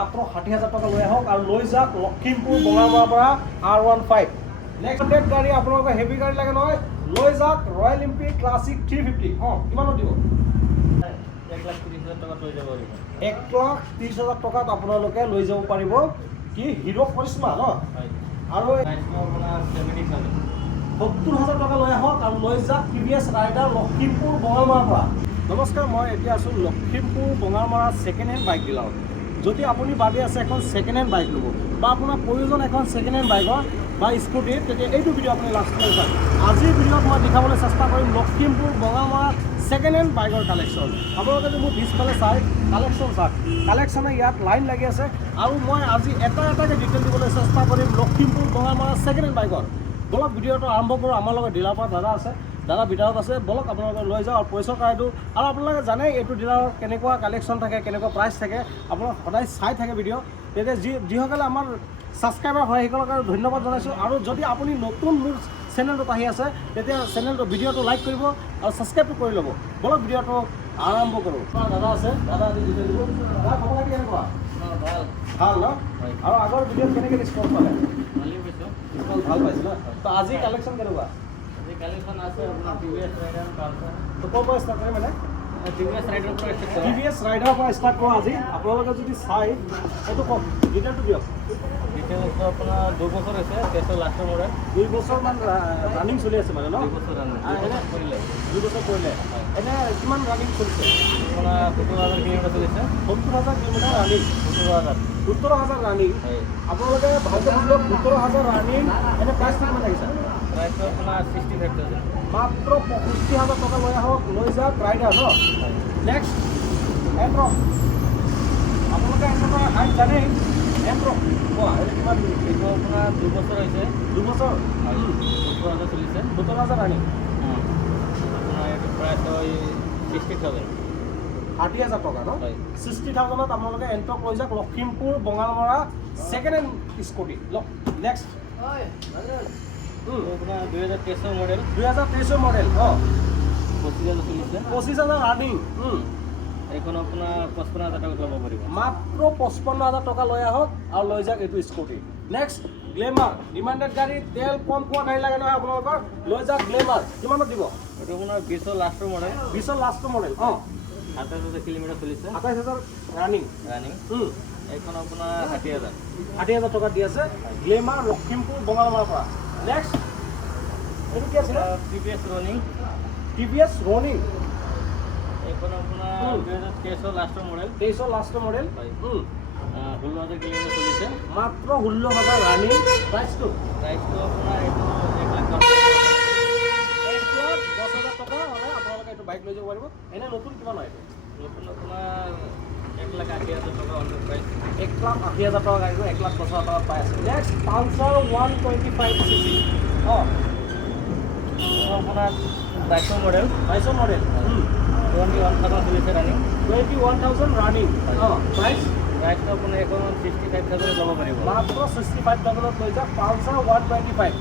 মাত্ৰ 60,000 টকা লৈ আহক আৰু লৈ যাওক লখিমপুৰ বঙালমৰাৰ পৰা R15। নেক্সট গাড়ী আপোনালোকৰ হেভি গাড়ী লাগে নহয়, লৈ যাওক ৰয়েল এনফিল্ড ক্লাছিক 350। কিমানত দিব? 1,30,000 টকাত লৈ যাব পাৰিব। 1,30,000 টকাত আপোনালোকে লৈ যাব পাৰিব কি হিৰো কৰিশ্মা ন? আৰু আপোনাৰ 70,000 টকা লৈ আহক আৰু লৈ যাওক TVS ৰাইডাৰ লখিমপুৰ বঙালমৰাৰ পৰা। নমস্কাৰ, মই এতিয়া আছোঁ Lakhimpur Bongalmora second hand bike ডিলাৰত। যদি আপুনি ভাবি আছে এখন ছেকেণ্ড হেণ্ড বাইক ল'ব বা আপোনাৰ প্ৰয়োজন এখন ছেকেণ্ড হেণ্ড বাইকৰ বা স্কুটিৰ, তেতিয়া এইটো ভিডিঅ' আপুনি লাষ্টলৈ চাওক। আজিৰ ভিডিঅ'ত মই দেখাবলৈ চেষ্টা কৰিম লখিমপুৰ বঙালমৰা ছেকেণ্ড হেণ্ড বাইকৰ কালেকশ্যন। আপোনালোকে যদি মোৰ পিছফালে চাই কালেকশ্যন চাওক, কালেকশ্যনে ইয়াত লাইন লাগি আছে আৰু মই আজি এটাকৈ ডিটেইল দিবলৈ চেষ্টা কৰিম লখিমপুৰ বঙালমৰা ছেকেণ্ড হেণ্ড বাইকৰ। বলক ভিডিঅ'টো আৰম্ভ কৰোঁ। আমাৰ লগত ডিলাৰৰ পৰা দাদা আছে, দাদা ভিতৰত আছে, বলক আপোনালোকে লৈ যাওঁ আৰু পইচা কাৰ্ডটো। আৰু আপোনালোকে জানে এইটো ডিলাৰৰ কেনেকুৱা কালেকশ্যন থাকে, কেনেকুৱা প্ৰাইচ থাকে, আপোনালোকে সদায় চাই থাকে ভিডিঅ'। তেতিয়া যিসকলে আমাৰ ছাবস্ক্ৰাইবাৰ হয় সেইসকলক আৰু ধন্যবাদ জনাইছোঁ। আৰু যদি আপুনি নতুন মোৰ চেনেলটোত আহি আছে তেতিয়া চেনেলটো ভিডিঅ'টো লাইক কৰিব আৰু ছাবস্ক্ৰাইবটো কৰি ল'ব। বলক ভিডিঅ'টো আৰম্ভ কৰোঁ। দাদা আছে, দাদা আজি ডিটেইল দিব। দাদা খবৰ খাতি কেনেকুৱা? ভাল ভাল ন? আৰু আগৰ ভিডিঅ'ত কেনেকৈ ৰেছপঞ্চ পালে? ভালেই পাইছোঁ। ৰেছপঞ্চ ভাল পাইছে ন? তো আজি কালেকশ্যন কেনেকুৱা? আজি কালেকশ্যন আছে আপোনাৰ TVS ৰাইডাৰ পালচাৰ। তো ক'ৰ পৰা ষ্টাৰ্ট কৰিম মানে? TVS ৰাইডাৰ পৰা ষ্টাৰ্ট কৰোঁ। TVS ৰাইডাৰৰ পৰা ষ্টাৰ্ট কৰোঁ আজি। আপোনালোকে যদি চাই এইটো কওক, ডিটেইলটো দিয়ক। ডিটেইলছটো আপোনাৰ 2 বছৰ হৈছে, তেজৰ লাষ্টৰ মডেল। 2 বছৰমান ৰানিং চলি আছে মানে ন? 2 বছৰ ৰানিং। 2 বছৰ কৰিলে 2 বছৰ কৰিলে। এনে কিমান ৰানিং চলিছে? আপোনাৰ 70,000 কিলোমিটাৰ চলিছে। 70,000 কিলোমিটাৰ ৰানিং। 70,000। 70,000 ৰানিং। হয়। আপোনালোকে ভালকৈ বুজক, 70,000 ৰানিং। এনে প্ৰাইচ কিমান লাগিছে? প্ৰাইচটো আপোনাৰ 65,000। মাত্ৰ 65,000 টকা লৈ আহক, লৈ যাওক ৰাইডাৰ ন? নেক্সট এণ্ট্ৰক। আপোনালোকে এণ্ট্ৰকৰ হাইট জানেই। এণ্ট্ৰক কোৱা, এইটো কিমান? এইটো আপোনাৰ 2 বছৰ হৈছে। 2 বছৰ 70,000 চলিছে। 70,000 ৰানিং। আপোনাৰ এইটো প্ৰাইচ হয় 60,000। 60,000 টকা ন? হয়। 60,000ত আপোনালোকে এণ্ট্ৰক লৈ যাওক Lakhimpur Bongalmora second hand scooty. Next আপোনাৰ 2023 মডেল। 2023 মডেল। 25,000 চলিছে। 25,000 ৰানিং। এইখন আপোনাৰ 55,000 টকাত ল'ব পাৰিব। মাত্ৰ 55,000 টকা লৈ আহক আৰু লৈ যাওক এইটো স্কুটি। নেক্সট গ্লেমাৰ, ডিমাণ্ডেড গাড়ী, তেল কম খোৱা গাড়ী লাগে নহয় আপোনালোকৰ, লৈ যাওক গ্লেমাৰ। কিমানত দিব? এইটো আপোনাৰ 20ৰ লাষ্টৰ মডেল। 20ৰ লাষ্টৰ মডেল। 27,000 কিলোমিটাৰ চলিছে। 27,000 ৰানিং। ৰানিং। এইখন আপোনাৰ 60,000। 60,000 টকা দি আছে গ্লেমাৰ লখিমপুৰ বঙালমৰাৰ পৰা। নেক্সট এইটো কি আছিলে? TVS running. TVS running. এইখন আপোনাৰ 2023ৰ লাষ্টৰ মডেল। 23ৰ লাষ্টৰ মডেল। 16,000 কিলোমিটাৰ চলিছে। মাত্ৰ 16,000 ৰানিং। প্ৰাইচটো প্ৰাইচটো আপোনাৰ এইটো 1,10,000। 1,10,000 টকা হ'লে আপোনালোকে এইটো বাইক লৈ যাব পাৰিব। এনে নতুন কিমান হয় এইটো? নতুন আপোনাৰ 1,80,000 টকা অন্য প্ৰাইচ। 1,80,000 টকা গাড়ীটো 1,10,000 টকাত পাই আছে। Next Pulsar 125cc। আপোনাৰ 22ৰ মডেল। 22ৰ মডেল। 21,000 চলিছে ৰানিং। 21,000 ৰানিং। প্ৰাইচ প্ৰাইচটো আপোনাৰ এখন 65,000 ল'ব পাৰিব। মাত্ৰ 65,000 লৈ যাওক পালচাৰ 125।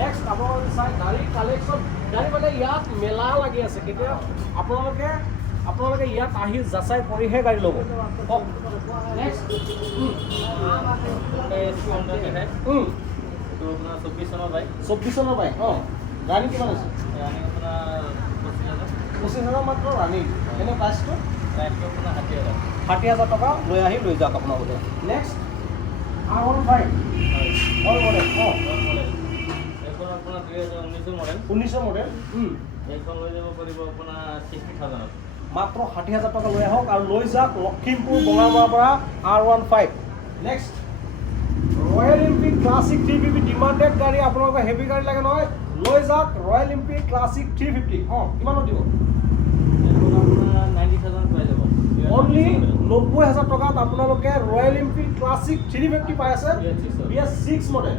নেক্সট আপোনালোকে চাই গাড়ী কালেকশ্যন। গাড়ী মানে ইয়াত মেলা লাগি আছে। কেতিয়া আপোনালোকে ইয়াত আহি যাচাই কৰিহে গাড়ী ল'ব। কওক নেক্সট। এইটো আপোনাৰ 24 চনৰ বাইক। 24 চনৰ বাইক। ৰানিং কিমান আছে? ৰানিং আপোনাৰ 25,000। 25,000 মাত্ৰ ৰানিং। এনে প্ৰাইচটো প্ৰাইচটো আপোনাৰ 60,000। 60,000 টকা লৈ যাওক আপোনালোকে। Next R15 all model. এইখন আপোনাৰ 2019 মডেল। 19ৰ মডেল। এইখন লৈ যাব পাৰিব আপোনাৰ 60,000। মাত্ৰ 60,000 টকা লৈ আহক আৰু লৈ যাওক লখিমপুৰ বঙালমৰাৰ পৰা R15। Next royal Enfield classic 350 demanded গাড়ী। আপোনালোকৰ হেভি গাড়ী লাগে নহয়, লৈ যাওক ৰয়েল এনফিল্ড ক্লাছিক 350। কিমানত দিব? এইখন আপোনাৰ 90,000 পাই যাব। অনলি 90,000 টকাত আপোনালোকে ৰয়েল এনফিল্ড ক্লাছিক 350 পাই আছে। BS6 model.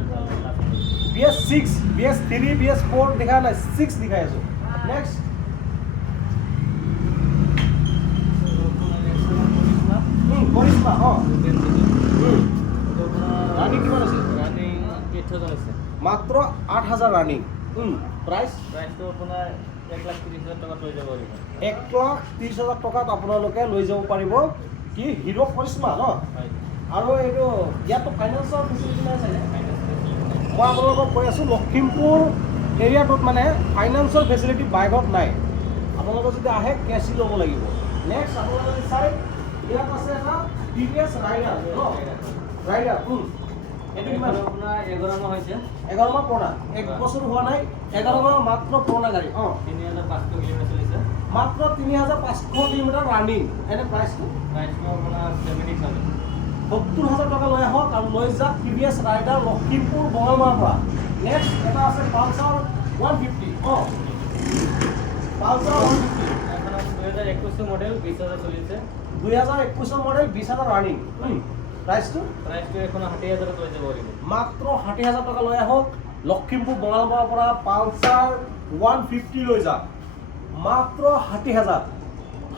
BS6, BS3, BS4 দেখাই নাই, 6 দেখাই আছোঁ। নেক্সট কৰিশ্মা। ৰানিং কিমান আছে? ৰানিং 8,000 আছে। মাত্ৰ 8,000 ৰানিং। প্ৰাইচটো আপোনাৰ 1,30,000 টকাত লৈ যাব পাৰিব। 1,30,000 টকাত আপোনালোকে লৈ যাব পাৰিব কি হিৰো কৰিশ্মা ন? হয়। আৰু এইটো ইয়াততো ফাইনেন্সৰ ফেচিলিটি নাই চাগে? মই আপোনালোকক কৈ আছোঁ লখিমপুৰ এৰিয়াটোত মানে ফাইনেন্সৰ ফেচিলিটি বাইকত নাই। আপোনালোকে যদি আহে কেছি ল'ব লাগিব। নেক্সট আপোনালোকে যদি চাই ইয়াত আছে এটা TVS ৰাইডাৰ ন ৰাইডাৰ এইটো কিমান আপোনাৰ 11 মাহ হৈছে 11 মাহ পুৰণা 1 বছৰ হোৱা নাই 11 মাহ মাত্ৰ পুৰণা গাড়ী 3500 কিলোমিটাৰ চলিছে মাত্ৰ 3500 কিলোমিটাৰ ৰানিং এনে প্ৰাইচটো আপোনাৰ 70,000 70,000 টকা লৈ আহক আৰু লৈ যাওক TVS ৰাইডাৰ লখিমপুৰ বঙালমাৰাৰ পৰা নেক্সট এটা আছে পালচাৰ 150 পালচাৰ 150 এখন 2021 মডেল 20,000 চলিছে 2021 মডেল 20,000 ৰানিং প্ৰাইচটো এখন 60,000 লৈ যাব লাগিব মাত্ৰ 60,000 টকা লৈ আহক লখিমপুৰ বঙালমাৰাৰ পৰা পালচাৰ 150 লৈ যাওক মাত্ৰ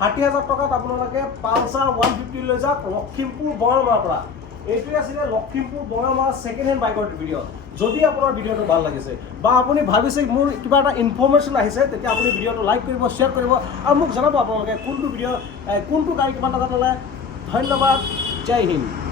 60,000 টকাত আপোনালোকে পালচাৰ 150 লৈ যাওক লখিমপুৰ বঙালমাৰাৰ পৰা এইটোৱে আছিলে লখিমপুৰ বঙালমাৰা ছেকেণ্ড হেণ্ড বাইকৰ ভিডিঅ' যদি আপোনাৰ ভিডিঅ'টো ভাল লাগিছে বা আপুনি ভাবিছে মোৰ কিবা এটা ইনফৰ্মেশ্যন আহিছে তেতিয়া আপুনি ভিডিঅ'টো লাইক কৰিব শ্বেয়াৰ কৰিব আৰু মোক জনাব আপোনালোকে কোনটো ভিডিঅ' কোনটো গাড়ী কিমান টকাত ল'লে ধন্যবাদ জয় হিন্দ